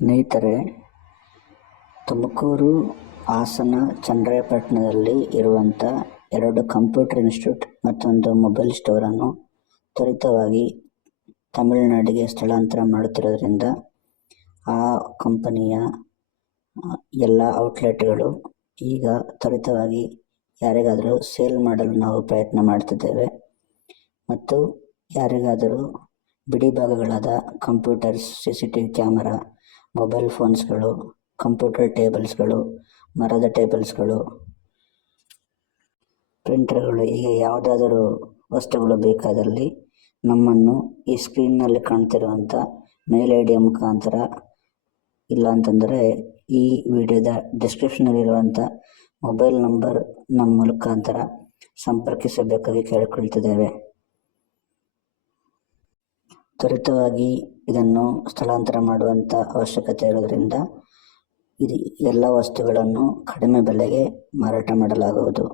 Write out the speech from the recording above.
ಸ್ನೇಹಿತರೆ, ತುಮಕೂರು, ಹಾಸನ, ಚನ್ನರಾಯಪಟ್ಟಣದಲ್ಲಿ ಇರುವಂಥ 2 computer institute ಮತ್ತೊಂದು ಮೊಬೈಲ್ ಸ್ಟೋರನ್ನು ತ್ವರಿತವಾಗಿ ತಮಿಳುನಾಡಿಗೆ ಸ್ಥಳಾಂತರ ಮಾಡುತ್ತಿರೋದ್ರಿಂದ ಆ ಕಂಪನಿಯ ಎಲ್ಲ ಔಟ್ಲೆಟ್ಗಳು ಈಗ ತ್ವರಿತವಾಗಿ ಯಾರಿಗಾದರೂ ಸೇಲ್ ಮಾಡಲು ನಾವು ಪ್ರಯತ್ನ ಮಾಡ್ತಿದ್ದೇವೆ. ಮತ್ತು ಯಾರಿಗಾದರೂ ಬಿಡಿ ಭಾಗಗಳಾದ ಕಂಪ್ಯೂಟರ್ಸ್, CCTV ಕ್ಯಾಮರಾ, ಮೊಬೈಲ್ ಫೋನ್ಸ್ಗಳು, ಕಂಪ್ಯೂಟರ್ ಟೇಬಲ್ಸ್ಗಳು, ಮರದ ಟೇಬಲ್ಸ್ಗಳು, ಪ್ರಿಂಟರ್ಗಳು, ಹೀಗೆ ಯಾವುದಾದರೂ ವಸ್ತುಗಳು ಬೇಕಾದಲ್ಲಿ ನಮ್ಮನ್ನು ಈ ಸ್ಕ್ರೀನ್ನಲ್ಲಿ ಕಾಣ್ತಿರುವಂಥ ಮೇಲ್ ID ಮುಖಾಂತರ, ಇಲ್ಲ ಅಂತಂದರೆ ಈ ವಿಡಿಯೋದ ಡಿಸ್ಕ್ರಿಪ್ಷನಲ್ಲಿರುವಂಥ ಮೊಬೈಲ್ ನಂಬರ್ ನಮ್ಮ ಮುಖಾಂತರ ಸಂಪರ್ಕಿಸಬೇಕಾಗಿ ಕೇಳಿಕೊಳ್ತಿದ್ದೇವೆ. ತ್ವರಿತವಾಗಿ ಇದನ್ನು ಸ್ಥಳಾಂತರ ಮಾಡುವಂಥ ಅವಶ್ಯಕತೆ ಇರೋದರಿಂದ ಇದು ಎಲ್ಲ ವಸ್ತುಗಳನ್ನು ಕಡಿಮೆ ಬೆಲೆಗೆ ಮಾರಾಟ ಮಾಡಲಾಗುವುದು.